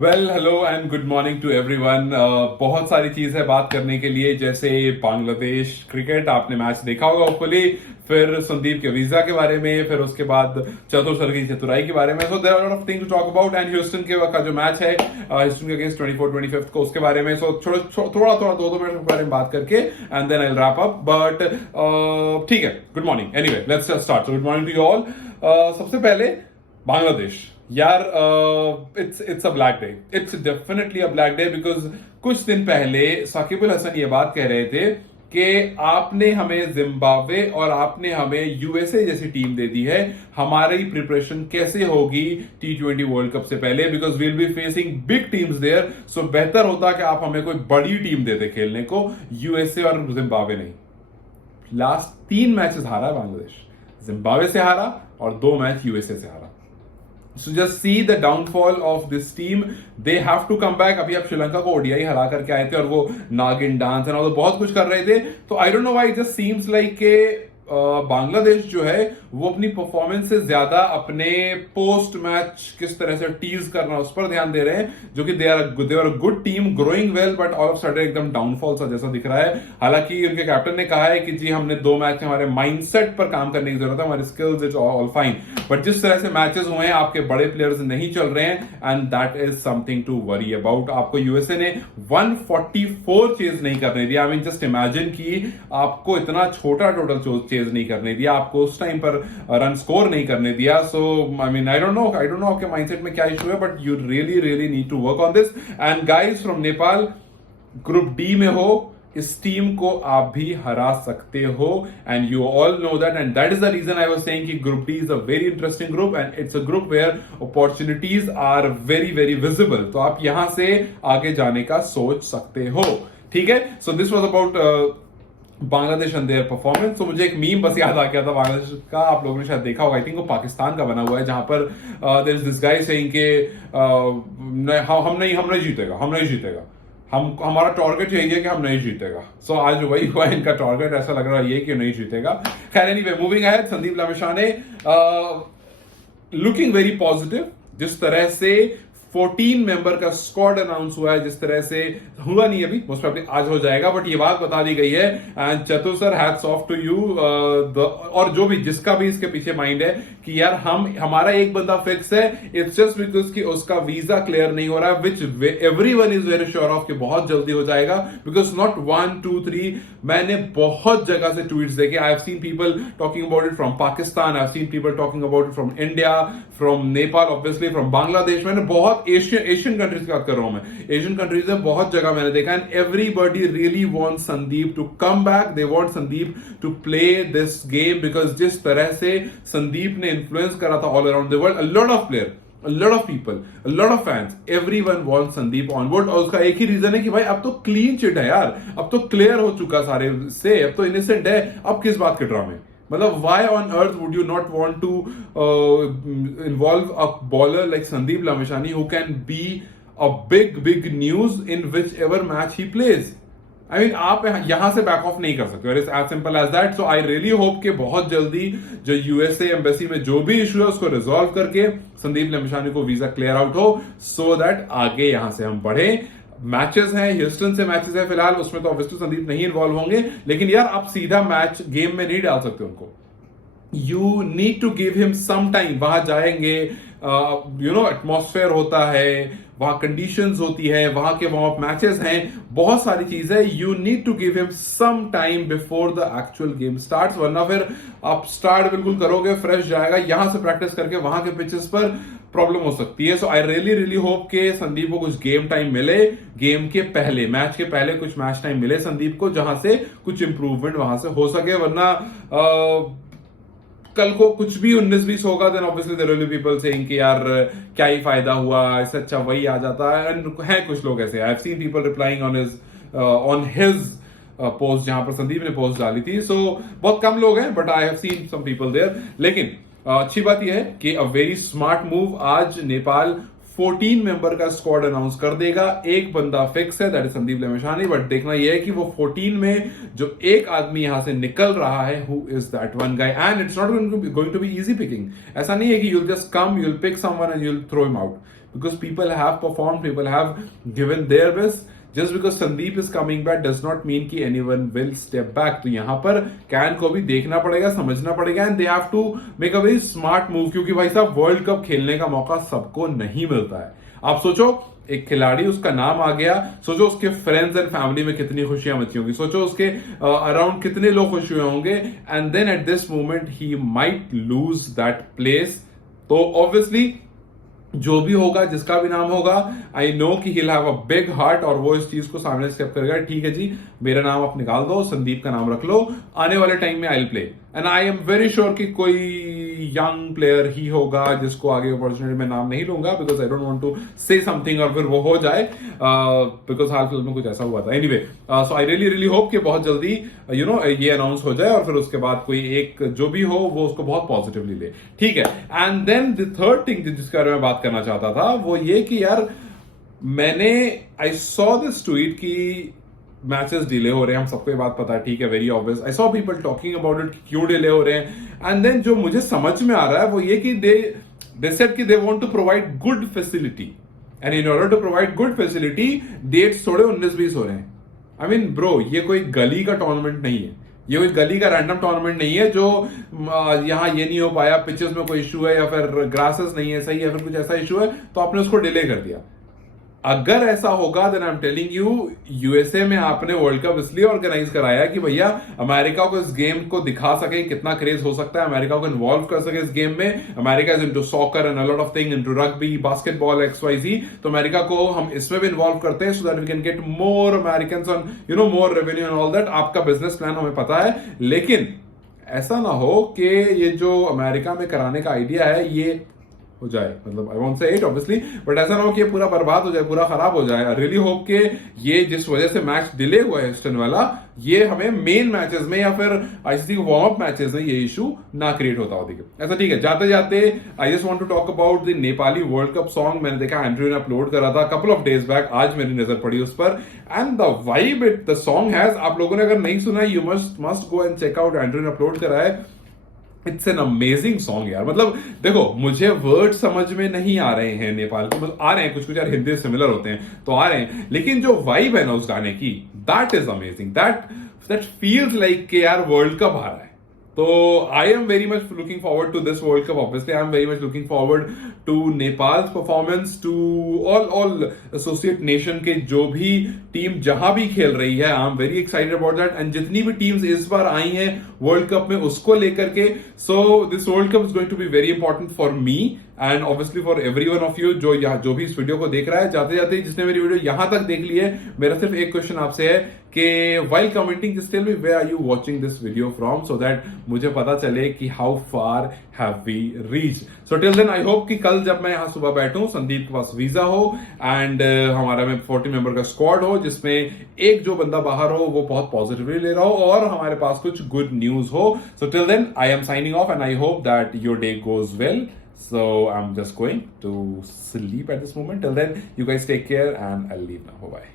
Well hello and good morning to everyone. बहुत सारी चीज है बात करने के लिए, जैसे बांग्लादेश क्रिकेट आपने मैच देखा होगा होपफुली, फिर संदीप के वीजा के बारे में, फिर उसके बाद चतुर सर की चतुराई के बारे में। So there are lot of things to talk about and Houston के का जो मैच है ह्यूस्टन के अगेंस्ट 24-25 को, उसके बारे में। सो थोड़ा थोड़ा 2-2 मिनट के बारे में बात करके and then I will wrap up. But ठीक है, good morning. Anyway let's just start. So good morning to you all. सबसे पहले बांग्लादेश यार, it's a black day. It's definitely a black day because कुछ दिन पहले साकिब अल हसन ये बात कह रहे थे कि आपने हमें जिम्बाब्वे और आपने हमें यूएसए जैसी टीम दे दी है, हमारी प्रिपरेशन कैसे होगी T20 वर्ल्ड कप से पहले, because we'll be facing big teams there. So बेहतर होता कि आप हमें कोई बड़ी टीम देते खेलने को, यूएसए और जिम्बाब्वे नहीं। लास्ट 3 मैचेस हारा बांग्लादेश, जिम्बाब्वे से हारा और 2 मैच यूएसए से हारा। So just see the downfall of this team. They have to come back. अभी आप श्रीलंका को ओडीआई हरा करके आए थे और वो नागिन डांस है ना, तो बहुत कुछ कर रहे थे। तो आई don't know why, it just seems like के बांग्लादेश जो है वो अपनी परफॉर्मेंस से ज्यादा अपने पोस्ट मैच किस तरह से टीज करना उस पर ध्यान दे रहे हैं, जो कि they are a good team growing well, but all of sudden एकदम डाउनफॉल सा जैसा दिख रहा है। हालांकि उनके कैप्टन ने कहा है कि जी हमने 2 मैच हमारे माइंडसेट पर काम करने की जरूरत है, हमारे skills is all fine, but जिस तरह से मैचेस हुए हैं आपके बड़े प्लेयर्स नहीं चल रहे हैं and that is something to worry about. आपको यूएसए ने 144 चेज नहीं करने दिया। आई मीन जस्ट इमेजिन कि आपको इतना छोटा टोटल चेज नहीं करने दिया, आपको उस टाइम पर रन स्कोर नहीं करने दिया। So I mean I don't know आपके माइंडसेट में क्या इशू है, but you really need to work on this. And guys from Nepal, group D में हो, इस टीम को आप भी हरा सकते हो and you all know that, and that is the reason I was saying कि group D is a very interesting group and it's a group where opportunities are very visible. तो आप यहां से आगे जाने का सोच सकते हो, ठीक है। So this was about Bangladesh and their performance. तो मुझे एक मीम बस याद आ गया था बांग्लादेश का, आप लोगों ने शायद देखा होगा, आई थिंक वो पाकिस्तान का बना हुआ है, जहां पर there is this guy saying के हम नहीं जीतेगा, हमारा टारगेट यही है कि हम नहीं जीतेगा। सो आज वही हुआ, इनका टारगेट ऐसा लग रहा है ये कि नहीं जीतेगा। खैर एनीवे, मूविंग अहेड, संदीप लमेशा ने लुकिंग वेरी पॉजिटिव। जिस तरह से 14 मेंबर का स्क्वाड अनाउंस हुआ है, जिस तरह से हुआ नहीं अभी, मोस्ट प्रॉब्ली आज हो जाएगा, बट ये बात बता दी गई है एंड चतुर sir hats off to you. और जो भी जिसका भी इसके पीछे माइंड है कि यार हमारा एक बंदा फिक्स है, इट्स जस्ट बिकॉज कि उसका वीजा क्लियर नहीं हो रहा है, which everyone is very sure of कि बहुत जल्दी हो जाएगा, बिकॉज नॉट 1 2 3, मैंने बहुत जगह से ट्वीट्स देखे। आई have seen people talking about it from Pakistan, I have seen people talking about it from India, from Nepal, obviously from Bangladesh. मैंने बहुत एशियन कंट्रीज की बात कर रहा हूं मैं, एशियन कंट्रीज में बहुत जगह मैंने देखा and everybody really wants Sandeep to come back, they want Sandeep to play this game, because जिस तरह से संदीप ने इन्फ्लुएंस करा था all around the world, a lot of player, a lot of people, a lot of fans, everyone wants Sandeep on board। और उसका एक ही reason है कि भाई अब तो क्लीन चिट है यार, अब तो क्लियर हो चुका सारे से, अब तो इनोसेंट है, अब किस बात के ड्रामे। मतलब why on earth would you not want to involve a bowler like Sandeep Lamishani who can be a big news in whichever match he plays? I mean, आप यहां से बैक ऑफ नहीं कर सकते, it's as simple as that. So I really hope कि बहुत जल्दी जो यूएसए एम्बेसी में जो भी इशू है उसको रिजॉल्व करके संदीप लमिशानी को वीजा क्लियर आउट हो, सो दैट आगे यहां से हम बढ़े। मैचेस हैं, ह्यूस्टन से मैचेस है फिलहाल, उसमें तो ऑब्वियसली संदीप नहीं इन्वॉल्व होंगे, लेकिन यार आप सीधा मैच गेम में नहीं डाल सकते उनको, you need to give him some time. वहां जाएंगे, एटमॉस्फेयर होता है, वहां कंडीशंस होती है, वहां के वार्म अप मैचेस हैं, बहुत सारी चीजें, you need to give him some time before the actual game starts, वरना फिर आप स्टार्ट बिल्कुल करोगे, फ्रेश जाएगा, यहां से प्रैक्टिस करके वहां के पिचेस पर प्रॉब्लम हो सकती है। सो आई रियली होप के संदीप को कुछ गेम टाइम मिले, गेम के पहले, मैच के पहले कुछ मैच टाइम मिले संदीप को, जहां से कुछ इंप्रूवमेंट वहां से हो सके, वरना कल को कुछ भी 19-20 होगा, then obviously there will be people saying कि यार क्या ही फायदा हुआ, इससे अच्छा वही आ जाता है। एंड है कुछ लोग ऐसे, आई have seen people replying on his post, जहां पर संदीप ने पोस्ट डाली थी। सो बहुत कम लोग हैं, but I have seen some people there. लेकिन अच्छी बात यह है कि अ वेरी स्मार्ट मूव, आज नेपाल 14 मेंबर का स्क्वाड अनाउंस कर देगा, एक बंदा फिक्स है, दैट इज संदीप लमेशानी, बट देखना यह है कि वो 14 में जो एक आदमी यहां से निकल रहा है, who is that one guy, and it's not going to be easy picking. ऐसा नहीं है कि you'll just come, you'll pick someone and you'll throw him out. because people have performed, people have given their best. Just because Sandeep is coming back does not mean कि anyone will step back. तो यहाँ पर can को भी देखना पड़ेगा, समझना पड़ेगा, and they have to make a very smart move, क्योंकि भाई साहब वर्ल्ड कप खेलने का मौका सबको नहीं मिलता है। आप सोचो, एक खिलाड़ी, उसका नाम आ गया, सोचो उसके फ्रेंड्स एंड फैमिली में कितनी खुशियां मची होंगी, सोचो उसके अराउंड कितने लोग खुश हुए होंगे, and then at this moment he might lose that place. तो ऑब्वियसली जो भी होगा, जिसका भी नाम होगा, आई नो कि he'll have a big heart, और वो इस चीज को सामने स्टेप करेगा, ठीक है जी, मेरा नाम आप निकाल दो, संदीप का नाम रख लो, आने वाले टाइम में I play, and I am very sure कि कोई यंग प्लेयर ही होगा जिसको आगे अपॉर्चुनिटी में नाम नहीं लूंगा, because I don't want to say something और फिर वो हो जाए, बिकॉज हाल फिल्म में कुछ ऐसा हुआ था। Anyway, so I really really hope कि बहुत जल्दी ये अनाउंस हो जाए, और फिर उसके बाद कोई एक जो भी हो वो उसको बहुत पॉजिटिवली ले, ठीक है। And then the third thing जिसके बारे में बात करना चाहता था वो ये कि यार आई सॉ दिस ट्वीट की मैचेस डिले हो रहे हैं, हम सबको ये बात पता है, ठीक है, very obvious. I saw people talking about it, क्यों डिले हो रहे हैं, एंड देन जो मुझे समझ में आ रहा है वो ये कि दे सेड कि they want to provide good facility, and in order to provide good facility dates थोड़े 19-20 हो रहे हैं। आई मीन ब्रो, ये कोई गली का टूर्नामेंट नहीं है, ये कोई गली का रैंडम टूर्नामेंट नहीं है जो यहाँ ये नहीं हो पाया, पिचेस में कोई इशू है या फिर ग्रासेस नहीं है सही, या फिर कुछ ऐसा इशू है तो आपने उसको डिले कर दिया। अगर ऐसा होगा then I am telling you, USA में आपने वर्ल्ड कप इसलिए ऑर्गेनाइज कराया कि भैया अमेरिका को इस गेम को दिखा सके कितना क्रेज हो सकता है, अमेरिका को इन्वॉल्व कर सके इस गेम में। America is into soccer and a lot of thing, into rugby, basketball, XYZ, तो अमेरिका को हम इसमें भी इन्वॉल्व करते हैं so that we can get more Americans on more revenue and all that. आपका बिजनेस प्लान हमें पता है, लेकिन ऐसा ना हो कि ये जो अमेरिका में कराने का आइडिया है ये हो जाए, मतलब I won't say it obviously, but ऐसा ना हो कि ये पूरा बर्बाद हो जाए, पूरा खराब हो जाए। आई रियली होप कि ये जिस वजह से मैच डिले हुआ है ह्यूस्टन वाला, ये हमें मेन मैचेस में या फिर आईसीसी वार्म अप मैचेस में ये इशू ना क्रिएट होता हो, ऐसा, ठीक है। जाते जाते I just want to talk about the Nepali world cup song. मैंने देखा एंड्रयू ने अपलोड करा था कपल ऑफ डेज बैक, आज मेरी नजर पड़ी उस पर, and the vibe it the song has, आप लोगों ने अगर नहीं सुना you must go and check out, Andrew ने अपलोड करा है। इट्स एन अमेजिंग सॉन्ग यार, मतलब देखो, मुझे वर्ड समझ में नहीं आ रहे हैं नेपाल के, मतलब आ रहे हैं कुछ यार, हिंदी सिमिलर होते हैं तो आ रहे हैं, लेकिन जो वाइब है ना उस गाने की, that is amazing, that feels like के यार वर्ल्ड कप आ रहा है। तो I am very much looking forward to this world cup, obviously I am very much looking forward to Nepal performance, to all associate nation के जो भी team जहां भी खेल रही है, I am very excited about that, and जितनी भी टीम्स इस बार आई हैं वर्ल्ड कप में उसको लेकर के, so this world cup is going to be very important for me and obviously for everyone of you जो भी इस वीडियो को देख रहा है। जाते जाते जिसने मेरी वीडियो यहां तक देख ली है, मेरा सिर्फ एक क्वेश्चन आपसे है कि while commenting just tell me where are you watching this video from, so that मुझे पता चले कि how far have we reach. So till then I hope कि कल जब मैं यहां सुबह बैठूं, संदीप के पास वीजा हो एंड हमारा में 40 मेंबर का स्क्वाड हो, जिसमें एक जो बंदा बाहर हो वो बहुत पॉजिटिवली ले रहा हो और हमारे पास कुछ गुड न्यूज हो। So till then I am signing off and I hope that your day goes well. So I'm just going to sleep at this moment. Till then, you guys take care and I'll leave now. Bye-bye.